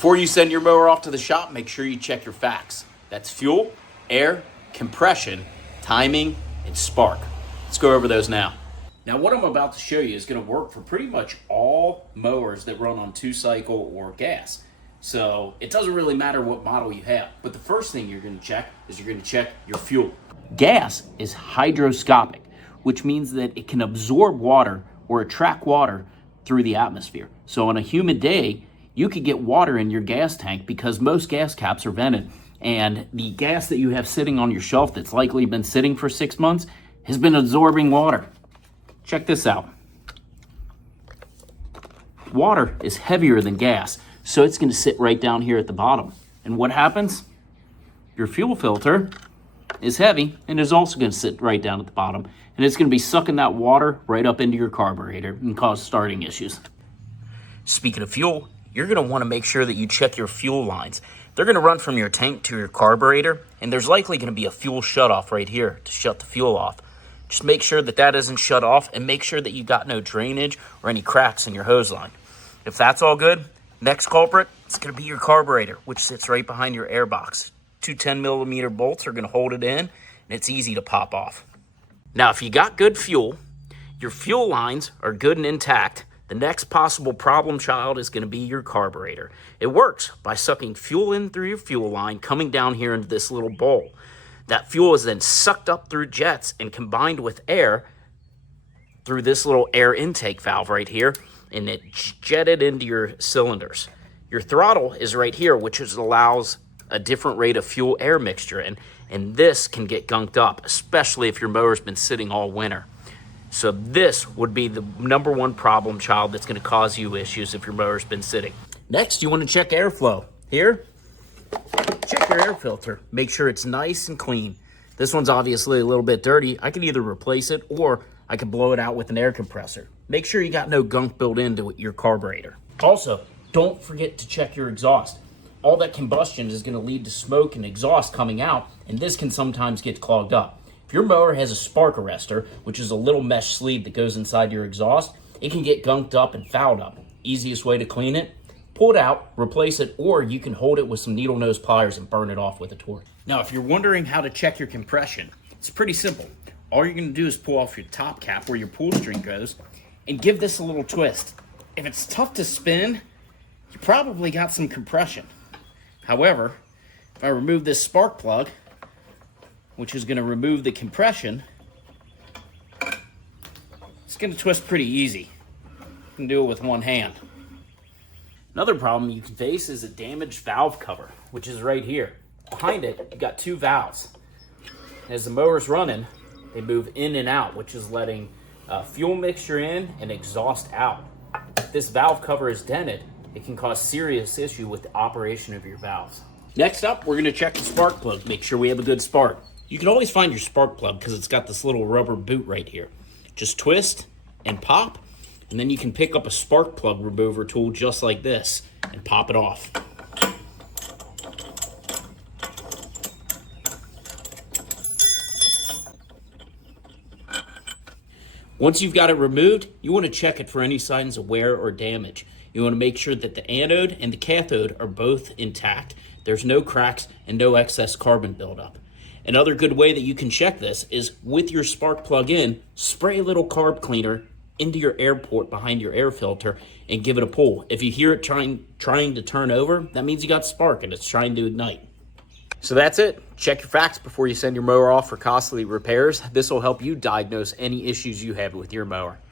Before you send your mower off to the shop, make sure you check your facts. That's fuel, air, compression, timing, and spark. Let's go over those now. Now what I'm about to show you is going to work for pretty much all mowers that run on 2-cycle or gas. So it doesn't really matter what model you have. But the first thing you're going to check is you're going to check your fuel. Gas is hydroscopic, which means that it can absorb water or attract water through the atmosphere. So on a humid day, you could get water in your gas tank because most gas caps are vented, and the gas that you have sitting on your shelf that's likely been sitting for 6 months has been absorbing water. Check this out. Water is heavier than gas, so it's going to sit right down here at the bottom. And what happens? Your fuel filter is heavy and is also going to sit right down at the bottom, and it's going to be sucking that water right up into your carburetor and cause starting issues. Speaking of fuel, you're going to want to make sure that you check your fuel lines. They're going to run from your tank to your carburetor, and there's likely going to be a fuel shutoff right here to shut the fuel off. Just make sure that that isn't shut off, and make sure that you got no drainage or any cracks in your hose line. If that's all good, next culprit, it's going to be your carburetor, which sits right behind your air box. Two 10mm bolts are going to hold it in, and it's easy to pop off. Now, if you got good fuel, your fuel lines are good and intact, the next possible problem child is going to be your carburetor. It works by sucking fuel in through your fuel line, coming down here into this little bowl. That fuel is then sucked up through jets and combined with air through this little air intake valve right here, and it jetted into your cylinders. Your throttle is right here, which allows a different rate of fuel-air mixture, and this can get gunked up, especially if your mower's been sitting all winter. So this would be the number one problem child that's going to cause you issues if your mower's been sitting. Next, you want to check airflow. Here, check your air filter. Make sure it's nice and clean. This one's obviously a little bit dirty. I can either replace it or I can blow it out with an air compressor. Make sure you got no gunk built into your carburetor. Also, don't forget to check your exhaust. All that combustion is going to lead to smoke and exhaust coming out, and this can sometimes get clogged up. If your mower has a spark arrestor, which is a little mesh sleeve that goes inside your exhaust, it can get gunked up and fouled up. Easiest way to clean it, pull it out, replace it, or you can hold it with some needle nose pliers and burn it off with a torch. Now, if you're wondering how to check your compression, it's pretty simple. All you're going to do is pull off your top cap where your pull string goes and give this a little twist. If it's tough to spin, you probably got some compression. However, if I remove this spark plug, which is going to remove the compression, it's going to twist pretty easy. You can do it with one hand. Another problem you can face is a damaged valve cover, which is right here. Behind it, you've got two valves. As the mower's running, they move in and out, which is letting fuel mixture in and exhaust out. If this valve cover is dented, it can cause serious issue with the operation of your valves. Next up, we're going to check the spark plug. Make sure we have a good spark. You can always find your spark plug because it's got this little rubber boot right here. Just twist and pop, and then you can pick up a spark plug remover tool just like this and pop it off. Once you've got it removed, you want to check it for any signs of wear or damage. You want to make sure that the anode and the cathode are both intact. There's no cracks and no excess carbon buildup. Another good way that you can check this is with your spark plug in, spray a little carb cleaner into your air port behind your air filter and give it a pull. If you hear it trying to turn over, that means you got spark and it's trying to ignite. So that's it. Check your facts before you send your mower off for costly repairs. This will help you diagnose any issues you have with your mower.